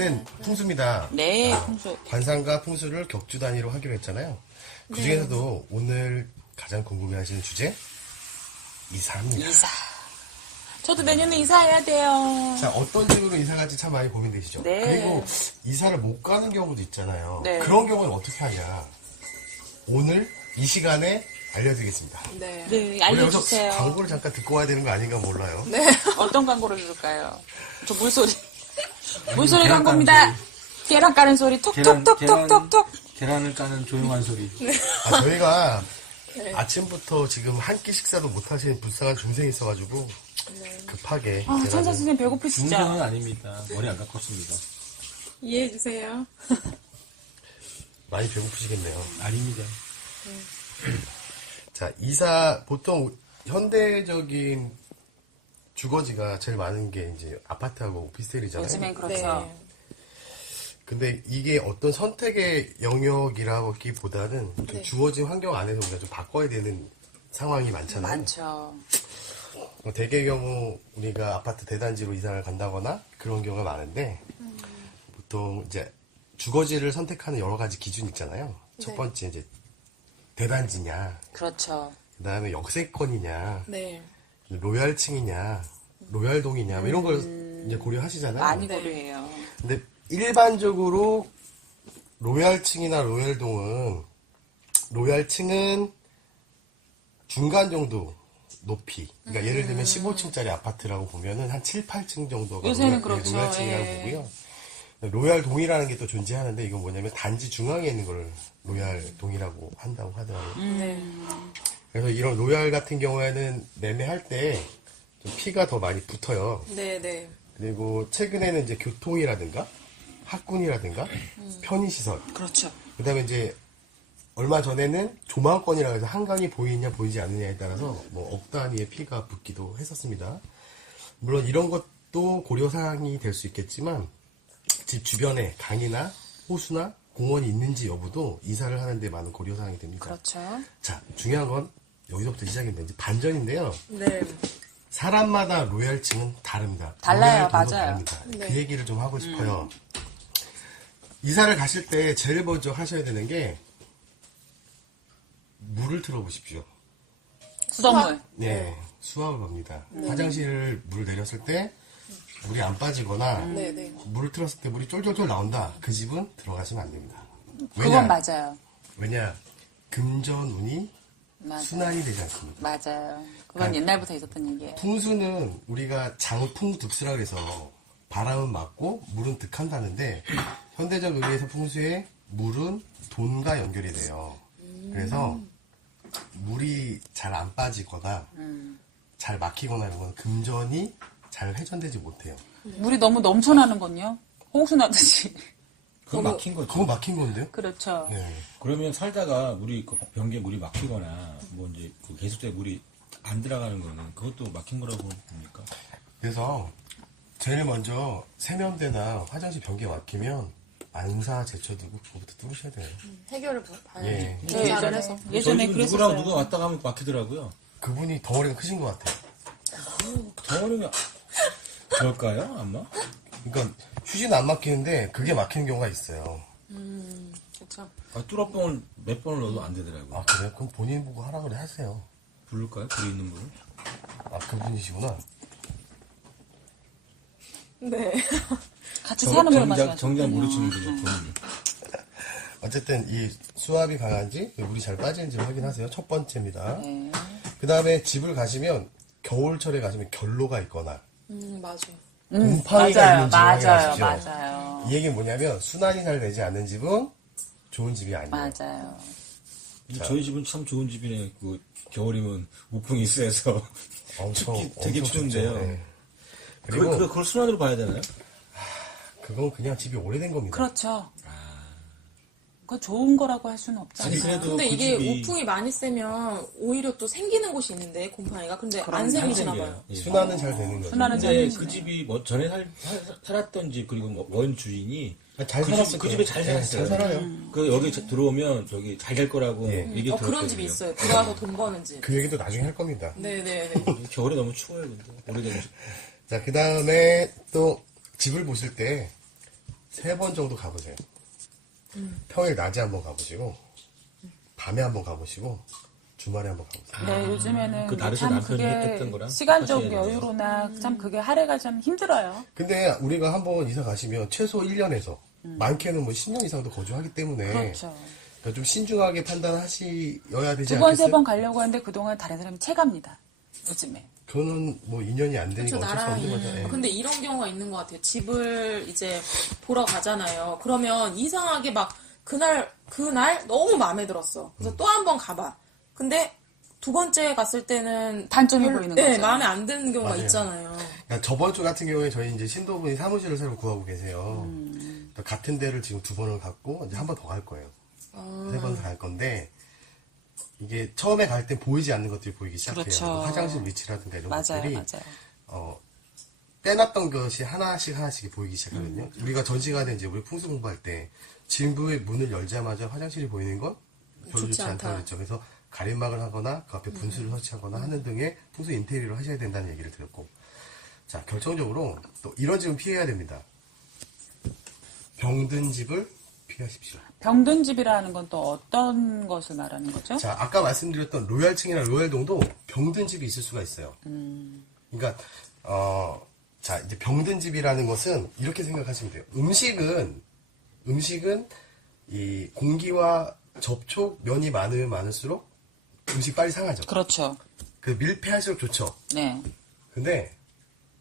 이번에는 풍수입니다. 네, 풍수. 관상과 풍수를 격주 단위로 하기로 했잖아요. 그 중에서도 오늘 가장 궁금해하시는 주제 이사입니다. 이사. 저도 내년에 이사해야 돼요. 자, 어떤 식으로 이사 갈지 참 많이 고민되시죠? 네. 그리고 이사를 못 가는 경우도 있잖아요. 네. 그런 경우는 어떻게 하냐? 오늘 이 시간에 알려드리겠습니다. 네. 네, 원래 여기서 알려주세요. 광고를 잠깐 듣고 와야 되는 거 아닌가 몰라요. 네. 어떤 광고를 들을까요? 저 물소리. 물소리 계란 광고입니다. 까는 계란 까는 소리 톡톡톡톡톡톡. 계란을 까는 조용한 소리. 저희가 아침부터 지금 한 끼 식사도 못 하시는 불쌍한 중생이 있어가지고 급하게 아, 천사 계란을 선생님 배고프시죠? 중성은 아닙니다. 머리 안 깎았습니다. 이해해주세요. 많이 배고프시겠네요. 아닙니다. 자, 이사 보통 현대적인 주거지가 제일 많은 게 이제 아파트하고 오피스텔이잖아요. 요즘엔 그렇죠. 네. 근데 이게 어떤 선택의 영역이라기보다는 좀 네. 주어진 환경 안에서 우리가 좀 바꿔야 되는 상황이 많잖아요. 많죠. 대개의 경우 우리가 아파트 대단지로 이사를 간다거나 그런 경우가 많은데 보통 이제 주거지를 선택하는 여러 가지 기준이 있잖아요. 첫 네. 번째 이제 대단지냐, 그렇죠. 그 다음에 역세권이냐, 네. 로얄층이냐, 로얄동이냐 뭐 이런 걸 이제 고려하시잖아요. 많이 네. 고려해요. 근데 일반적으로 로얄층이나 로얄층은 중간 정도 높이. 그러니까 예를 들면 15층짜리 아파트라고 보면은 한 7, 8층 정도가 요새는 그렇죠. 로얄층이라고 예. 보고요. 로얄동이라는 게 또 존재하는데 이건 뭐냐면 단지 중앙에 있는 걸 로얄동이라고 한다고 하더라고요. 네. 그래서 이런 로얄 같은 경우에는 매매할 때 좀 피가 더 많이 붙어요. 네. 네. 그리고 최근에는 이제 교통이라든가 학군이라든가 편의시설, 그렇죠. 그 다음에 이제 얼마 전에는 조망권이라고 해서 한강이 보이냐 보이지 않느냐에 따라서 뭐 억 단위의 피가 붙기도 했었습니다. 물론 이런 것도 고려사항이 될 수 있겠지만 집 주변에 강이나 호수나 공원이 있는지 여부도 이사를 하는데 많은 고려사항이 됩니다. 그렇죠. 자, 중요한 건 여기서부터 시작인데 이제 반전인데요. 네. 사람마다 로얄층은 다릅니다. 달라요, 로얄동도 맞아요. 다릅니다. 네. 그 얘기를 좀 하고 싶어요. 이사를 가실 때 제일 먼저 하셔야 되는 게 물을 틀어보십시오. 수돗물. 네, 수압을 겁니다. 화장실을 물 내렸을 때 물이 안 빠지거나 네. 네. 물을 틀었을 때 물이 쫄쫄쫄 나온다. 그 집은 들어가시면 안 됩니다. 그건 맞아요. 왜냐? 금전운이 맞아요. 순환이 되지 않습니다. 맞아요. 그건 옛날부터 있었던 얘기예요. 풍수는 우리가 장풍득수라 그래서 바람은 맞고 물은 득한다는데 현대적 의미에서 풍수에 물은 돈과 연결이 돼요. 그래서 물이 잘 안 빠지거나 잘 막히거나 이런 건 금전이 잘 회전되지 못해요. 물이 너무 넘쳐나는 건요? 홍수 나듯이. 그건 막힌 거죠. 그거 막힌 건데요? 그렇죠. 네. 그러면 살다가 물이 그 변기에 물이 막히거나 뭐 이제 그 계속적으로 물이 안 들어가는 거는 그것도 막힌 거라고 봅니까? 그래서 제일 먼저 세면대나 화장실 변기가 막히면 안사 제쳐두고 그거부터 뚫으셔야 돼요. 해결을 봐야죠. 예. 조사를 해서. 예전에 저희 집은 누구랑 그랬었어요. 누가 왔다 가면 막히더라고요. 그분이 덩어리가 크신 것 같아요. 덩어리가 그럴까요? 아마? 그러니까 휴지는 안 막히는데 그게 막히는 경우가 있어요. 그렇죠. 아, 뚜러뻥을 몇 번을 넣어도 안 되더라고요. 아 그래요? 그럼 본인 보고 하라 그래 하세요. 부를까요? 불이 있는 분을? 아 그분이시구나. 네. 같이 사는 걸 정작 말씀하셨군요. 모르시는 분이요. 본인이. 어쨌든 이 수압이 강한지 물이 잘 빠지는지 확인하세요. 첫 번째입니다. 네. 그 다음에 집을 가시면 겨울철에 가시면 결로가 있거나 맞아. 곰팡이가 맞아요. 있는지 맞아요. 확인하십시오. 맞아요. 이 얘기는 뭐냐면 순환이 잘 되지 않는 집은 좋은 집이 아니에요. 맞아요. 근데 저희 집은 참 좋은 집이네. 그 겨울이면 우풍이 세서 엄청 되게 엄청 추운데요. 좋죠. 네. 그리고 그리고 그걸 순환으로 봐야 되나요? 그건 그냥 집이 오래된 겁니다. 그렇죠. 그거 좋은 거라고 할 수는 없잖아요. 아니 그래도 근데 그 이게 집이 우풍이 많이 세면 오히려 또 생기는 곳이 있는데 곰팡이가 근데 그럼 안 잘 생기시나 생겨요. 봐요. 예. 순환은 잘 되는 거죠. 순환은 잘 근데 되시네. 그 집이 뭐 전에 살았던 집 그리고 뭐 원 주인이 잘 그 살았을 그 거예요. 집에 잘 네, 살았어요. 잘 살아요. 그 여기 들어오면 저기 잘 될 거라고 예. 얘기 들었거든요. 그런 집이 있어요. 들어가서 돈 버는 집. 그 얘기도 나중에 할 겁니다. 네네네. 겨울에 너무 추워요, 근데 오래된 집. 자, 그 다음에 또 집을 보실 때 3번 정도 가보세요. 평일 낮에 한번 가보시고, 밤에 한번 가보시고, 주말에 한번 가보세요. 네, 요즘에는 그 다르죠, 참 남편이 그게 했던 거랑 시간적 사실 여유로나 참 그게 할애가 참 힘들어요. 근데 우리가 한번 이사 가시면 최소 1년에서 많게는 뭐 10년 이상도 거주하기 때문에 그렇죠. 그러니까 좀 신중하게 판단하셔야 되지 두 번, 않겠어요? 세 번 가려고 하는데 그동안 다른 사람이 채갑니다. 요즘에. 그거는 뭐 인연이 안 되니까 그렇죠, 어쩔 수 없는 거죠. 예. 근데 이런 경우가 있는 것 같아요. 집을 이제 보러 가잖아요. 그러면 이상하게 막 그날 너무 마음에 들었어. 그래서 또 한 번 가봐. 근데 2번째 갔을 때는 단점이 별로- 보이는 네, 거죠. 마음에 안 드는 경우가 맞아요. 있잖아요. 그러니까 저번 주 같은 경우에 저희 이제 신도분이 사무실을 새로 구하고 계세요. 그러니까 같은 데를 지금 2번을 갔고 이제 한 번 더 갈 거예요. 3번 갈 건데 이게 처음에 갈 때 보이지 않는 것들이 보이기 시작해요. 그렇죠. 뭐 화장실 위치라든가 이런 맞아요, 것들이 맞아요. 빼놨던 것이 하나씩 보이기 시작하거든요. 우리가 전 시간에 이제 우리 풍수 공부할 때 진부의 문을 열자마자 화장실이 보이는 건 별로 좋지 않다고 그랬죠. 그래서 가림막을 하거나 그 앞에 분수를 설치하거나 하는 등의 풍수 인테리어를 하셔야 된다는 얘기를 드렸고, 자 결정적으로 또 이런 집은 피해야 됩니다. 병든 집을 피하십시오. 병든 집이라는 건 또 어떤 것을 말하는 거죠? 자 아까 말씀드렸던 로얄층이나 로얄동도 병든 집이 있을 수가 있어요. 그러니까 자 이제 병든 집이라는 것은 이렇게 생각하시면 돼요. 음식은 이 공기와 접촉 면이 많으면 많을수록 음식 빨리 상하죠. 그렇죠. 그 밀폐할수록 좋죠. 네. 근데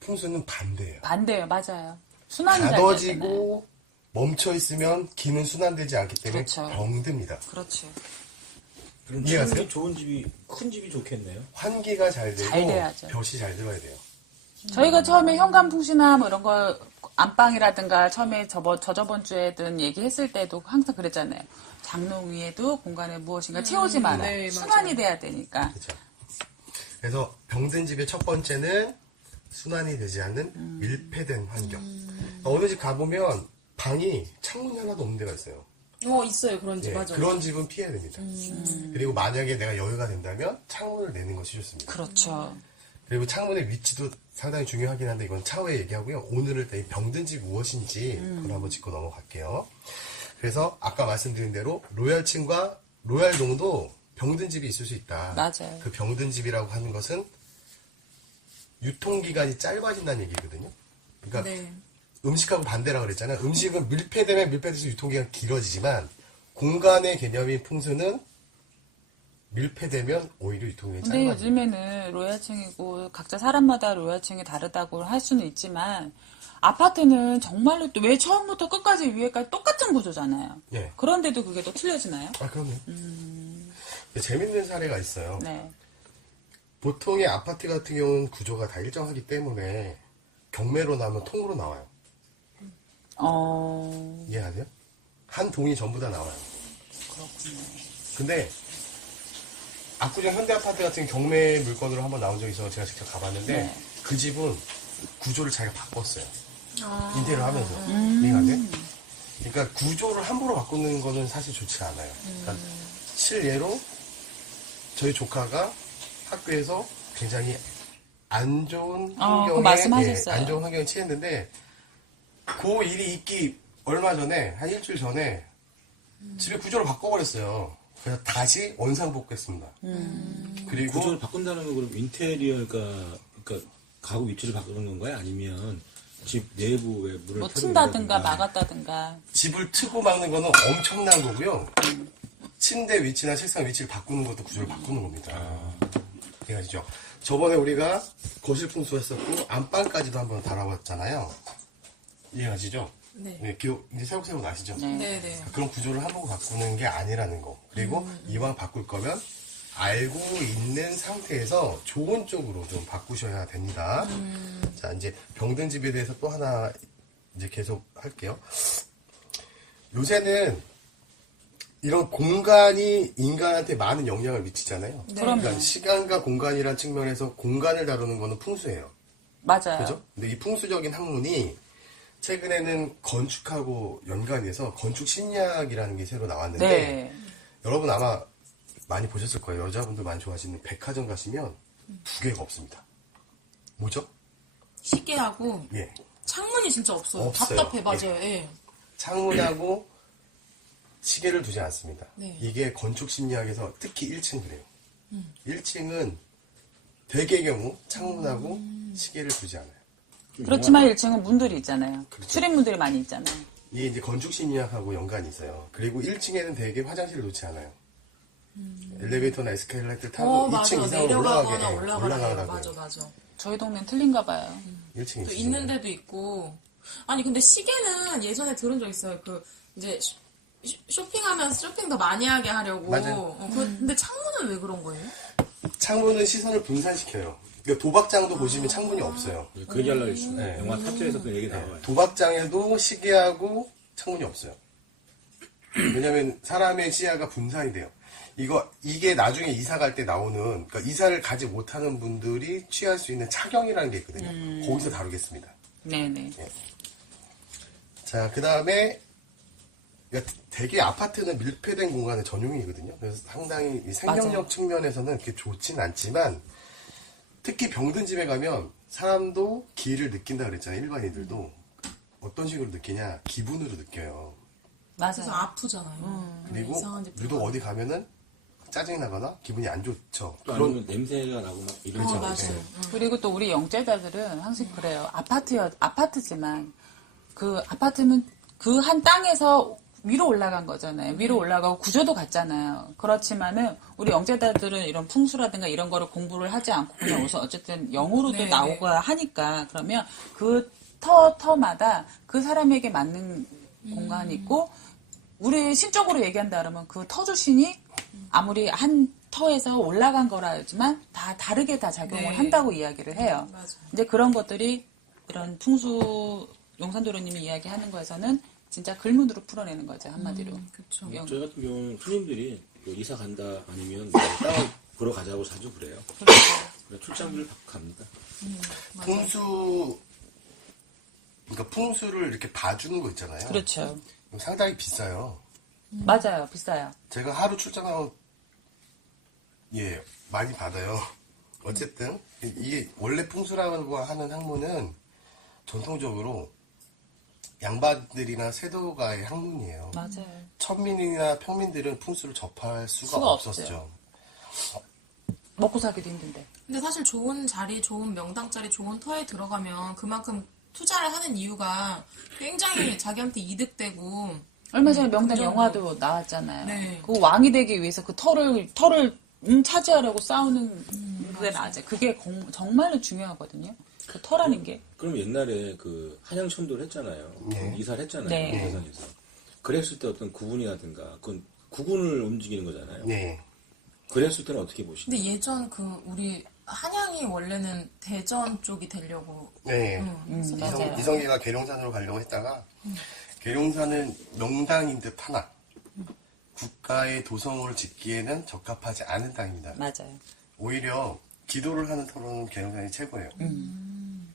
풍수는 반대예요. 반대예요. 맞아요. 순환이 잘 되잖아요. 가둬지고 멈춰 있으면 기는 순환되지 않기 때문에 그렇죠. 병듭니다. 그렇죠. 그럼 이해하세요? 집이 좋은 집이 큰 집이 좋겠네요. 환기가 잘 되고 잘 돼야죠. 볕이 잘 들어야 돼요. 저희가 처음에 현관풍수나 뭐 이런 거 안방이라든가 처음에 저번 주에든 얘기했을 때도 항상 그랬잖아요. 장롱 위에도 공간에 무엇인가 채우지 마라. 네, 순환이 돼야 되니까. 그렇죠. 그래서 병든 집의 첫 번째는 순환이 되지 않는 밀폐된 환경. 어느 집 가보면 방이 창문이 하나도 없는 데가 있어요. 있어요. 그런 집. 예, 맞아요. 그런 집은 피해야 됩니다. 그리고 만약에 내가 여유가 된다면 창문을 내는 것이 좋습니다. 그렇죠. 그리고 창문의 위치도 상당히 중요하긴 한데 이건 차후에 얘기하고요. 오늘은 이 병든 집 무엇인지 그걸 한번 짚고 넘어갈게요. 그래서 아까 말씀드린 대로 로얄층과 로얄동도 병든 집이 있을 수 있다. 맞아요. 그 병든 집이라고 하는 것은 유통기간이 짧아진다는 얘기거든요. 그러니까 네. 음식하고 반대라 그랬잖아요. 음식은 밀폐되면 밀폐돼서 유통기간이 길어지지만 공간의 개념인 풍수는 밀폐되면 오히려 유통기간이 근데 짧아져요. 요즘에는 로얄층이고 각자 사람마다 로얄층이 다르다고 할 수는 있지만 아파트는 정말로 또 왜 처음부터 끝까지 위에까지 똑같은 구조잖아요. 예. 그런데도 그게 또 틀려지나요? 아, 그럼요. 재밌는 사례가 있어요. 네. 보통의 아파트 같은 경우는 구조가 다 일정하기 때문에 경매로 나면 통으로 나와요. 이해하세요? 한 동이 전부 다 나와요. 그렇군요. 근데 압구정 현대아파트 같은 경매 물건으로 한번 나온 적이 있어서 제가 직접 가봤는데 네. 그 집은 구조를 자기가 바꿨어요. 인테리어 하면서. 이해하세요? 그러니까 구조를 함부로 바꾸는 거는 사실 좋지가 않아요. 그러니까 실예로 저희 조카가 학교에서 굉장히 안 좋은 그거 환경에 말씀하셨어요. 안 좋은 환경에 처했는데 그 일이 있기 얼마 전에 한 일주일 전에 집의 구조를 바꿔버렸어요. 그래서 다시 원상복구했습니다. 그리고 구조를 바꾼다는 건 그럼 인테리어가 그러니까 가구 위치를 바꾸는 건가요? 아니면 집 내부에 물을 뭐 펴든다든가. 튼다든가 막았다든가. 집을 트고 막는 거는 엄청난 거고요. 침대 위치나 책상 위치를 바꾸는 것도 구조를 바꾸는 겁니다. 이해가시죠? 저번에 우리가 거실 풍수 했었고 안방까지도 한번 달아봤잖아요. 이해가시죠? 네. 기억 이제 새록새록 나시죠? 네네. 그런 구조를 함부로 바꾸는 게 아니라는 거. 그리고 이왕 바꿀 거면 알고 있는 상태에서 좋은 쪽으로 좀 바꾸셔야 됩니다. 자, 이제 병든 집에 대해서 또 하나 이제 계속 할게요. 요새는 이런 공간이 인간한테 많은 영향을 미치잖아요. 그러니까 시간과 공간이란 측면에서 공간을 다루는 거는 풍수예요. 맞아요. 그죠? 근데 이 풍수적인 학문이 최근에는 건축하고 연관이 돼서 건축 심리학이라는 게 새로 나왔는데 네. 여러분 아마 많이 보셨을 거예요. 여자분들 많이 좋아하시는 백화점 가시면 두 개가 없습니다. 뭐죠? 쉽게 하고 예. 창문이 진짜 없어요. 없어요. 답답해. 맞아요. 예. 창문하고 시계를 두지 않습니다. 네. 이게 건축 심리학에서 특히 1층 그래요. 1층은 대개의 경우 창문하고 시계를 두지 않아요. 그렇지만 1층은 문들이 있잖아요. 그렇죠. 출입문들이 많이 있잖아요. 이게 이제 건축 심리학하고 연관이 있어요. 그리고 1층에는 대개 화장실을 놓지 않아요. 엘리베이터나 에스컬레이터를 타고 2층 이상으로 내려가거나 올라가라고. 맞아. 저희 동네는 틀린가 봐요. 1층이 또 있는 데도 있고. 아니 근데 시계는 예전에 들은 적 있어요. 그 이제 쇼핑하면서 쇼핑 더 많이 하게 하려고. 맞아요. 근데 창문은 왜 그런 거예요? 창문은 시선을 분산시켜요. 그러니까 도박장도 보시면 창문이 없어요. 그 얘기 하려고 했어. 네. 영화 탑재에서 그 얘기 나와요. 도박장에도 시계하고 창문이 없어요. 왜냐면 사람의 시야가 분산이 돼요. 이게 나중에 이사 갈 때 나오는, 그러니까 이사를 가지 못하는 분들이 취할 수 있는 착용이라는 게 있거든요. 거기서 다루겠습니다. 네네. 자, 그 다음에, 그러니까 되게 아파트는 밀폐된 공간의 전용이거든요. 그래서 상당히 이 생명력 맞아요. 측면에서는 그렇게 좋진 않지만, 특히 병든 집에 가면 사람도 기를 느낀다 그랬잖아요. 일반인들도. 어떤 식으로 느끼냐? 기분으로 느껴요. 그래서 맞아요. 아프잖아요. 그리고 이상한 집 유독 어디 가면은 짜증이 나거나 기분이 안 좋죠. 또 아니면 냄새가 나고 막 이런 거 맞아요. 그리고 또 우리 영재자들은 항상 그래요. 아파트지만 그 아파트는 그 한 땅에서 위로 올라간 거잖아요. 위로 올라가고 구조도 같잖아요. 그렇지만은 우리 영재자들은 이런 풍수라든가 이런 거를 공부를 하지 않고 그냥 우선 어쨌든 영어로도 네, 나오고 하니까 그러면 그 터마다 그 사람에게 맞는 공간이 있고 우리 신적으로 얘기한다 그러면 그 터주신이 아무리 한 터에서 올라간 거라 하지만 다 다르게 다 작용을 네. 한다고 이야기를 해요. 맞아요. 이제 그런 것들이 이런 풍수 용산도련님이 이야기하는 거에서는 진짜 글문으로 풀어내는 거죠 한마디로. 그쵸. 저희 같은 경우는 손님들이 뭐 이사 간다 아니면 뭐 땅을 보러 가자고 자주 그래요. 그래 출장비를 받고 갑니다. 그러니까 풍수를 이렇게 봐주는 거 있잖아요. 그렇죠. 상당히 비싸요. 맞아요. 비싸요. 제가 하루 출장하고, 많이 받아요. 어쨌든, 이게 원래 풍수라고 하는 학문은 전통적으로 양반들이나 세도가의 학문이에요. 맞아요. 천민이나 평민들은 풍수를 접할 수가 수가 없었죠. 먹고 살기도 힘든데. 근데 사실 좋은 자리, 좋은 명당 자리, 좋은 터에 들어가면 그만큼 투자를 하는 이유가 굉장히 자기한테 이득되고 얼마 전에 명당 긍정적으로. 영화도 나왔잖아요. 네. 그 왕이 되기 위해서 그 터를 차지하려고 싸우는 그게 나죠. 그게 정말로 중요하거든요. 그 터라는 게. 그럼 옛날에 그 한양천도를 했잖아요. 네. 이사를 했잖아요. 네. 대산에서. 그랬을 때 어떤 구분이라든가 그건 구분을 움직이는 거잖아요. 네. 그랬을 때는 어떻게 보시나요? 근데 예전 우리 한양이 원래는 대전 쪽이 되려고 네. 맞아요. 이성계가 계룡산으로 가려고 했다가, 계룡산은 명당인 듯 하나, 국가의 도성을 짓기에는 적합하지 않은 땅입니다. 맞아요. 오히려 기도를 하는 터는 계룡산이 최고예요.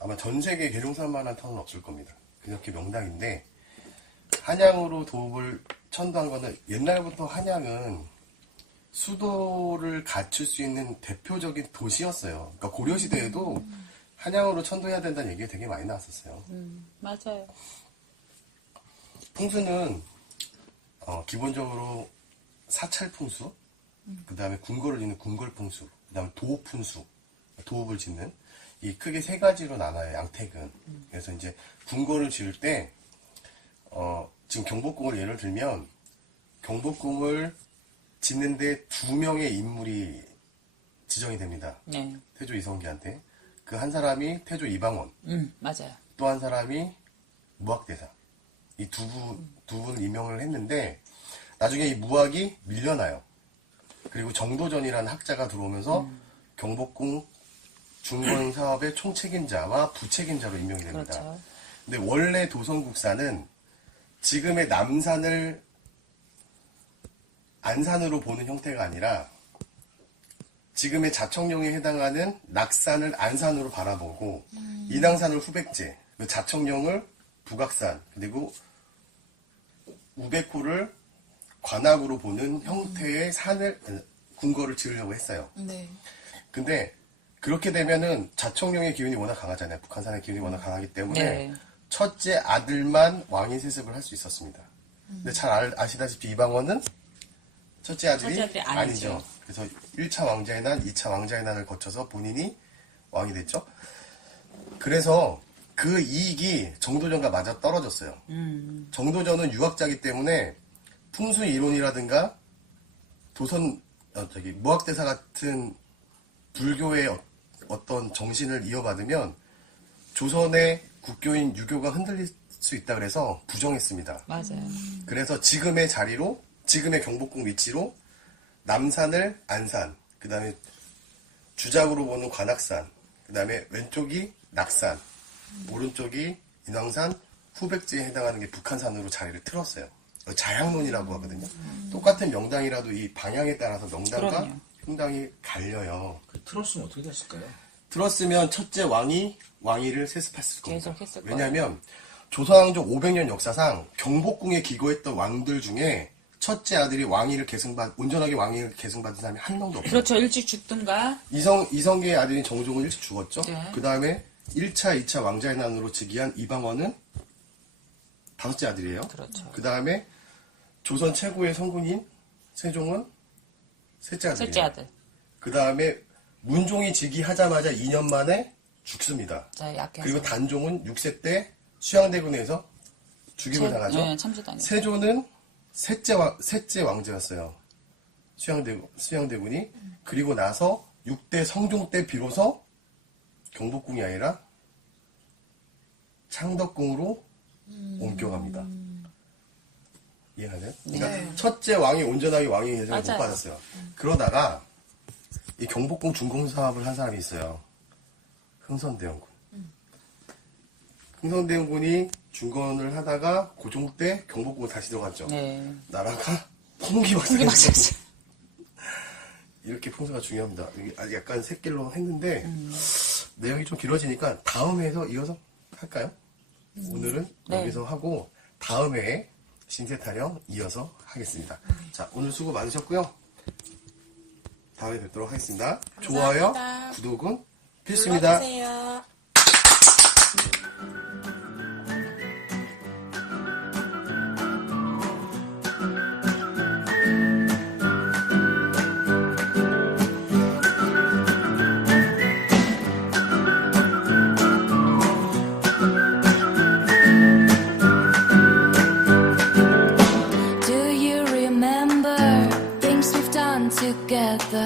아마 전 세계 계룡산만한 터는 없을 겁니다. 그렇게 명당인데, 한양으로 도읍을 천도한 거는 옛날부터 한양은 수도를 갖출 수 있는 대표적인 도시였어요. 그러니까 고려시대에도 한양으로 천도해야 된다는 얘기가 되게 많이 나왔었어요. 맞아요. 풍수는 기본적으로 사찰풍수, 그 다음에 궁궐을 짓는 궁궐풍수, 그 다음에 도읍풍수, 도읍을 짓는 이 크게 세 가지로 나눠요. 양택은. 그래서 이제 궁궐을 지을 때 지금 경복궁을 예를 들면 경복궁을 짓는데 2명의 인물이 지정이 됩니다. 네. 태조 이성계한테. 그 한 사람이 태조 이방원, 맞아요. 또 한 사람이 무학대사. 이 두 분 임명을 했는데 나중에 이 무학이 밀려나요. 그리고 정도전이라는 학자가 들어오면서 경복궁 중건 사업의 총책임자와 부책임자로 임명이 됩니다. 그렇죠. 근데 원래 도성국사는 지금의 남산을 안산으로 보는 형태가 아니라 지금의 자청령에 해당하는 낙산을 안산으로 바라보고 인왕산을 후백제, 그 자청령을 북악산, 그리고 우백호를 관악으로 보는 형태의 궁궐을 지으려고 했어요. 네. 근데 그렇게 되면은 자청령의 기운이 워낙 강하잖아요. 북한산의 기운이 워낙 강하기 때문에 네. 첫째 아들만 왕위 세습을 할 수 있었습니다. 근데 잘 아시다시피 이방원은 첫째 아들이 첫째 아들이 아니죠. 아니죠. 그래서 1차 왕자의 난, 2차 왕자의 난을 거쳐서 본인이 왕이 됐죠. 그래서 그 이익이 정도전과 맞아 떨어졌어요. 정도전은 유학자이기 때문에 풍수 이론이라든가 무학대사 같은 불교의 어떤 정신을 이어받으면 조선의 국교인 유교가 흔들릴 수 있다 그래서 부정했습니다. 맞아요. 그래서 지금의 자리로, 지금의 경복궁 위치로 남산을 안산, 그 다음에 주작으로 보는 관악산, 그 다음에 왼쪽이 낙산, 오른쪽이 인왕산, 후백지에 해당하는 게 북한산으로 자리를 틀었어요. 자양론이라고 하거든요. 똑같은 명당이라도 이 방향에 따라서 명당과 그럼요. 흉당이 갈려요. 틀었으면 어떻게 됐을까요? 틀었으면 첫째 왕위를 세습했을 겁니다. 계속 했을 거예요. 왜냐하면 조선왕조 500년 역사상 경복궁에 기거했던 왕들 중에 첫째 아들이 온전하게 왕위를 계승받은 사람이 한 명도 없어요. 그렇죠. 일찍 죽든가. 이성계의 아들인 정종은 일찍 죽었죠. 네. 그 다음에 1차, 2차 왕자의 난으로 즉위한 이방원은 다섯째 아들이에요. 그렇죠. 그 다음에 조선 최고의 성군인 세종은 셋째 아들이에요. 셋째 아들. 그 다음에 문종이 즉위하자마자 2년 만에 죽습니다. 자, 약해서. 그리고 단종은 6세 때 수양대군에서 죽임을 당하죠. 네, 참수당했죠. 세조는 셋째 왕제였어요. 수양대군이. 그리고 나서 6대 성종 때 비로소 경복궁이 아니라 창덕궁으로 옮겨갑니다. 이해하세요? 그러니까 첫째 왕이 온전하게 왕위 계승을 못 맞아요. 받았어요. 그러다가 이 경복궁 준공 사업을 한 사람이 있어요. 흥선대원군. 흥선대원군이 중건을 하다가 고종 때 경복궁을 다시 들어갔죠. 네. 나라가 풍기 풍기박산이 맞았어요. 이렇게 풍수가 중요합니다. 이게 아직 약간 샛길로 했는데 내용이 좀 길어지니까 다음 회에서 이어서 할까요? 오늘은 네. 여기서 하고 다음 회에 신세타령 이어서 하겠습니다. 자, 오늘 수고 많으셨고요. 다음에 뵙도록 하겠습니다. 좋아요, 감사합니다. 구독은 필수입니다. 눌러주세요. Do you remember things we've done together?